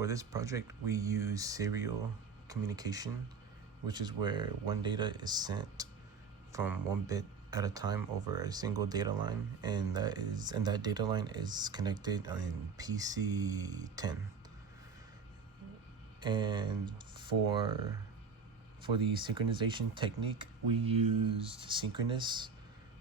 For this project, we use serial communication, which is where one data is sent from one bit at a time over a single data line, and that data line is connected in PC10. And for the synchronization technique, we used synchronous,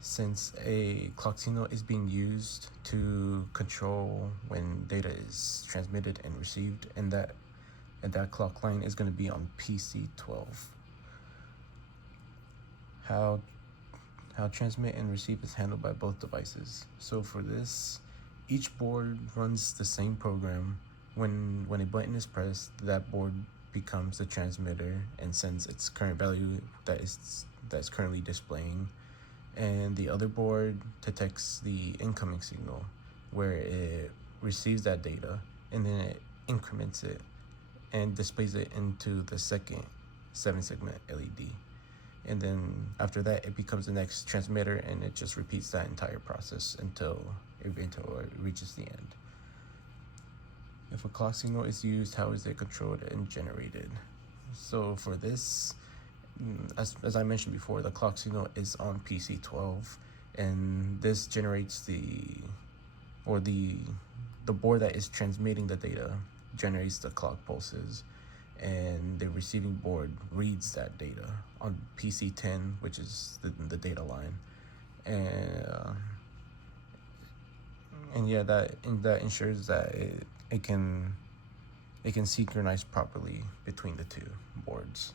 since a clock signal is being used to control when data is transmitted and received, and that clock line is going to be on PC12. How transmit and receive is handled by both devices. So for this, each board runs the same program. When a button is pressed, that board becomes the transmitter and sends its current value that's currently displaying, and the other board detects the incoming signal, where it receives that data and then it increments it and displays it into the second 7-segment LED. And then after that, it becomes the next transmitter, and it just repeats that entire process until it reaches the end. If a clock signal is used, how is it controlled and generated? So for this, as I mentioned before, the clock signal is on PC12, and this generates the board that is transmitting the data generates the clock pulses, and the receiving board reads that data on PC10, which is the data line, and yeah, that ensures that it can synchronize properly between the two boards.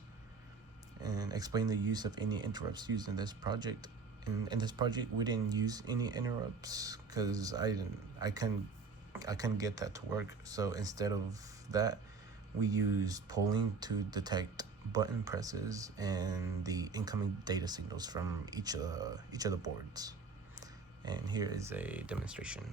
And explain the use of any interrupts used in this project. In this project, we didn't use any interrupts because I couldn't get that to work. So instead of that, we used polling to detect button presses and the incoming data signals from each of the boards. And here is a demonstration.